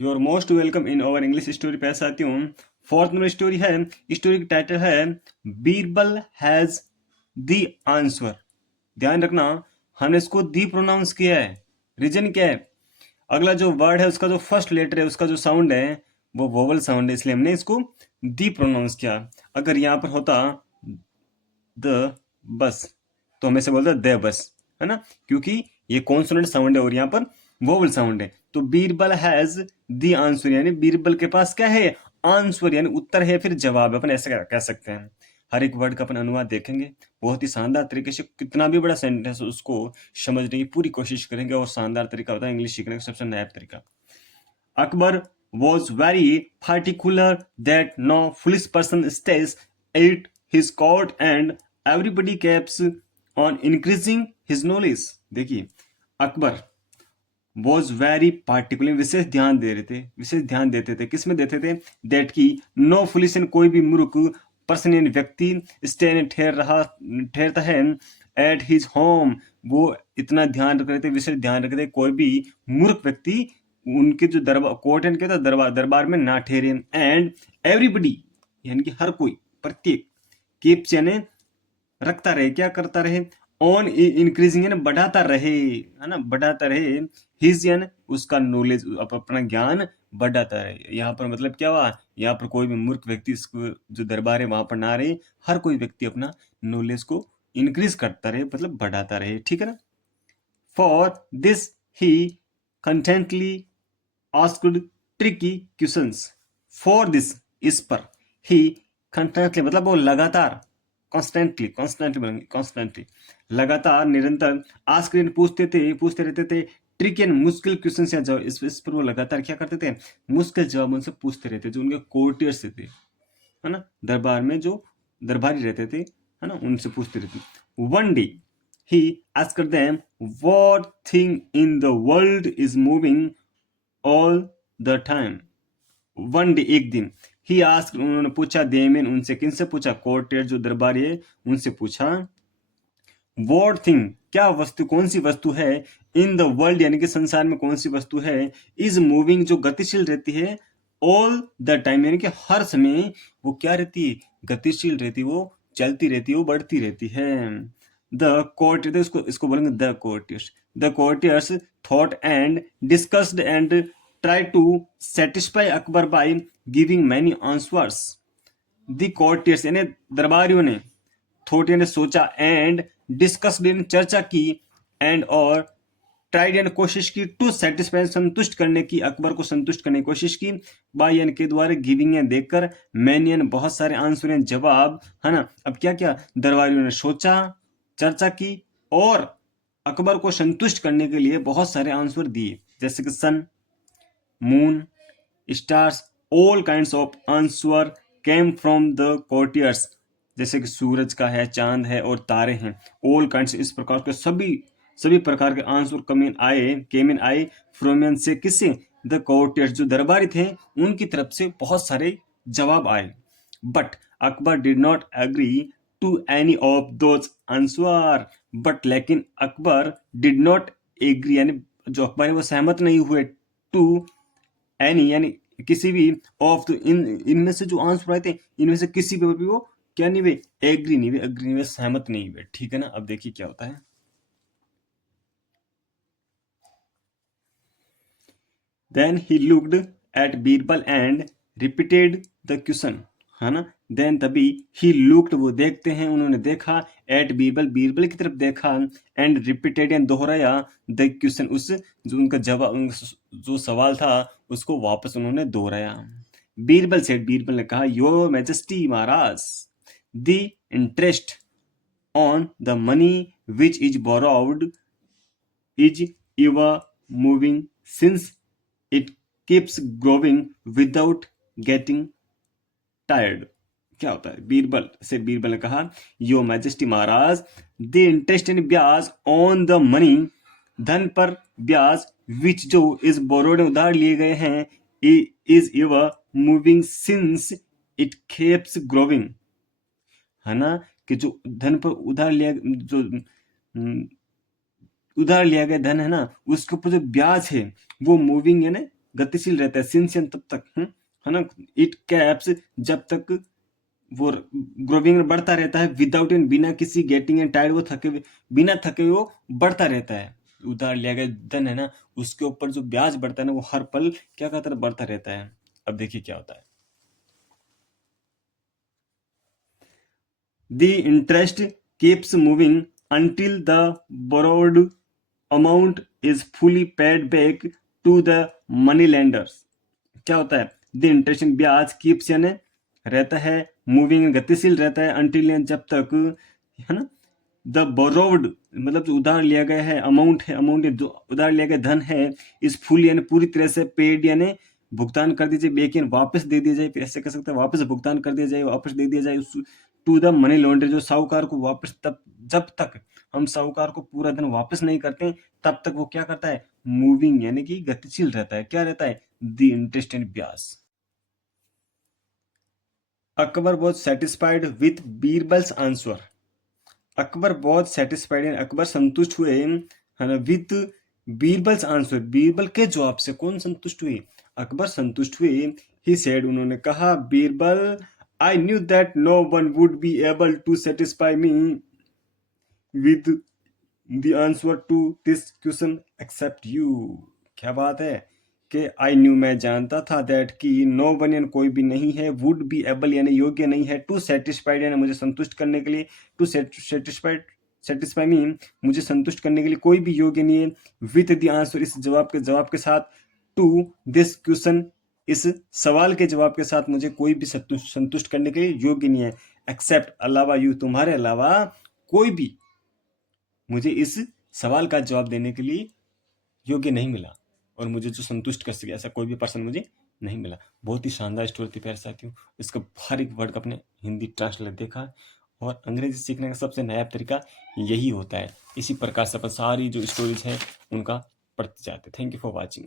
You are most welcome in our English story पे आती हूँ। फोर्थ नंबर स्टोरी है। स्टोरी का टाइटल है बीरबल हैज द आंसर। ध्यान रखना, हमने इसको दी प्रोनाउंस किया है। रीजन क्या है? अगला जो वर्ड है उसका जो फर्स्ट लेटर है, उसका जो साउंड है वो वोवल साउंड है, इसलिए हमने इसको दी प्रोनाउंस किया। अगर यहाँ पर होता द बस तो हम ऐसे बोलते द बस, है ना, क्योंकि ये कॉन्सोनेंट साउंड है और यहाँ पर वोवल साउंड है। तो बीरबल हैज द आंसर यानी बीरबल के पास क्या है? आंसर यानी उत्तर है, फिर जवाब है, अपन ऐसे कह सकते हैं। हर एक वर्ड का अपन अनुवाद देखेंगे बहुत ही शानदार तरीके से। कितना भी बड़ा सेंटेंस उसको समझने की पूरी कोशिश करेंगे और शानदार तरीका होता है इंग्लिश सीखने का सबसे नायाब तरीका। Akbar was very particular that no foolish person stays at his court and everybody keeps on increasing his knowledge। देखिए, अकबर वॉज वेरी पार्टिकुलर, विशेष ध्यान दे रहे थे, विशेष ध्यान देते थे। किस में देते थे? दैट की नो फुलिश, कोई भी मूर्ख पर्सन यानी व्यक्ति स्टे ठहरता है एट हिज होम, वो इतना ध्यान रख रहे थे, विशेष ध्यान रख रहे थे कोई भी मूर्ख व्यक्ति उनके जो दरबार कोर्ट एंड क्या था दरबार में ना ठहरे। एंड एवरीबडी यानी कि हर कोई, प्रत्येक, कीप्स यानी रखता रहे, क्या करता रहे? ऑन इंक्रीजिंग यानी बढ़ाता रहे, है ना, बढ़ाता रहे। हिज यानी उसका नॉलेज, अपना ज्ञान बढ़ाता रहे। यहाँ पर मतलब क्या हुआ? यहाँ पर कोई भी मूर्ख व्यक्ति इसको जो दरबार है वहां पर ना रहे, हर कोई व्यक्ति अपना नॉलेज को इंक्रीज करता रहे, मतलब बढ़ाता रहे, ठीक है ना। For this he constantly asked tricky questions. For this, इस पर, ही कंटेंटली मतलब वो लगातार, कॉन्स्टेंटली लगातार, निरंतर, आस्क पूछते रहते थे ट्रिक एंड मुश्किल क्वेश्चन या जवाब। इस पर वो लगातार क्या करते थे? मुश्किल जवाब उनसे पूछते रहते, जो उनके कोर्टियर्स थे, है ना, दरबार में जो दरबारी रहते थे, है ना, उनसे पूछते रहते। One day he asked them what thing in the world is moving all the time. One day, एक दिन, ही आस्क्ड उन्होंने पूछा, देमेन उनसे, किनसे पूछा? कोर्टियर जो दरबारी है उनसे पूछा। व्हाट थिंग क्या वस्तु, कौन सी वस्तु है? इन द वर्ल्ड यानी कि संसार में कौन सी वस्तु है? इज मूविंग जो गतिशील रहती है, ऑल द टाइम यानी कि हर समय वो क्या रहती है? गतिशील रहती, वो चलती रहती है, वो बढ़ती रहती है। द कोर्ट, इसको बोलेंगे the courtiers thought and discussed and try to satisfy Akbar by giving many answers. The courtiers यानी दरबारियों ने, थॉट यानी सोचा, एंड डिस्कस्ड यानी चर्चा की, एंड और ट्राइड यानी कोशिश की, टू सेटिस्फाई संतुष्ट करने की, अकबर को संतुष्ट करने की कोशिश की, बाय यानी के द्वारा, गिविंग यानी देकर, मैनी यानी बहुत सारे, आंसर यानी जवाब, है ना। अब क्या क्या दरबारियों ने सोचा, चर्चा की और अकबर को संतुष्ट करने के लिए बहुत सारे आंसर दिए, जैसे कि sun, moon, stars, all kinds of answer came from the courtiers. जैसे कि सूरज का है, चांद है और तारे हैं। ऑल काइंड्स, इस प्रकार के सभी प्रकार के आंसर केम इन आए फ्रोम से, किससे? द कोर्टियर्स जो दरबारी थे उनकी तरफ से बहुत सारे जवाब आए। But Akbar did not agree to any of those answer. But लेकिन अकबर डिड नॉट एग्री यानी जो अकबर है वो सहमत नहीं हुए, टू एनी यानी किसी भी, ऑफ इनमें से जो आंसर आए थे इनमें से किसी पे भी वो क्या नहीं हुए? एग्री नहीं हुए, सहमत नहीं हुए, ठीक है ना। अब देखिए क्या होता है। Then he looked at Birbal and repeated the question, है ना। देन तभी ही लुक्ड वो देखते हैं, उन्होंने देखा, एट बीरबल बीरबल की तरफ देखा, एंड रिपीटेड यानी दोहराया, द क्वेश्चन उस जो उनका जवाब, जो सवाल था उसको वापस उन्होंने दोहराया। बीरबल सेड, बीरबल ने कहा, your majesty Maharaj, the interest on the money which is borrowed is ever moving since it keeps growing without getting tired। क्या होता है? बीरबल ने कहा, यो मैजेस्टी महाराज, द इंटरेस्ट यानी ब्याज, ऑन द मनी धन पर ब्याज, विच जो इज बोरोड उधार लिए गए हैं, is ever moving since it keeps growing, है ना, कि जो धन पर उधार लिया, जो उधार लिया गया धन है ना, उसके ऊपर जो ब्याज है वो मूविंग यानी गतिशील रहता है, सिंसियन तब तक, है ना। इट कैप्स जब तक वो ग्रोविंग में बढ़ता रहता है, विदाउट इन बिना किसी गेटिंग एंड टायर्ड, वो बिना थके वो बढ़ता रहता है। उधार लिया गया धन है ना, उसके ऊपर जो ब्याज बढ़ता है ना, वो हर पल क्या कहता है, बढ़ता रहता है। अब देखिए क्या होता है। The interest keeps moving until the borrowed amount is fully paid back to the money lenders. क्या होता है, द इंटरेस्ट ब्याज कीप्स यानी रहता है, मूविंग गतिशील रहता है, अंटिल जब तक, है ना, द बोरोव्ड मतलब जो उधार लिया गया है, अमाउंट है, अमाउंट जो उधार लिया गया धन है, इस फुल यानी पूरी तरह से पेड यानी भुगतान कर दीजिए, बेकिन वापस दे दिया जाए, ऐसे कह सकते हैं वापस भुगतान कर दिया जाए, वापस दे दिया जाए टू द मनी लॉन्ड्री, जो साहूकार को वापस, तब जब तक हम साहूकार को पूरा धन वापस नहीं करते तब तक वो क्या करता है, मूविंग यानी कि गतिशील रहता है। क्या रहता है, द इंटरेस्ट एंड ब्याज। Akbar was satisfied with Birbal's answer. Akbar बहुत सेटिस्फाइड है, अकबर संतुष्ट हुए, है ना, विथ बीरबल्स आंसर, बीरबल के जवाब से। कौन संतुष्ट हुए, अकबर संतुष्ट हुए। ही सेड, उन्होंने कहा, Birbal, I knew that no one would be able to satisfy me with the answer to this question except you. क्या बात है कि आई न्यू, मैं जानता था, दैट कि नो वन यानी कोई भी नहीं है, वुड बी एबल यानी योग्य नहीं है, टू सेटिस्फाइड यानी मुझे संतुष्ट करने के लिए, टू सेटिस्फाई मी मुझे संतुष्ट करने के लिए कोई भी योग्य नहीं है, विथ द आंसर इस जवाब के साथ, टू दिस क्वेश्चन इस सवाल के जवाब के साथ मुझे कोई भी संतुष्ट करने के लिए योग्य नहीं है, एक्सेप्ट अलावा यू, तुम्हारे अलावा कोई भी मुझे इस सवाल का जवाब देने के लिए योग्य नहीं मिला, और मुझे जो संतुष्ट कर सके ऐसा कोई भी पर्सन मुझे नहीं मिला। बहुत ही शानदार स्टोरी थी प्यारे साथियों। इसका हर एक वर्ड का अपने हिंदी ट्रांसलेट देखा, और अंग्रेजी सीखने का सबसे नया तरीका यही होता है। इसी प्रकार से अपन सारी जो स्टोरीज हैं उनका पढ़ते जाते। Thank you for watching.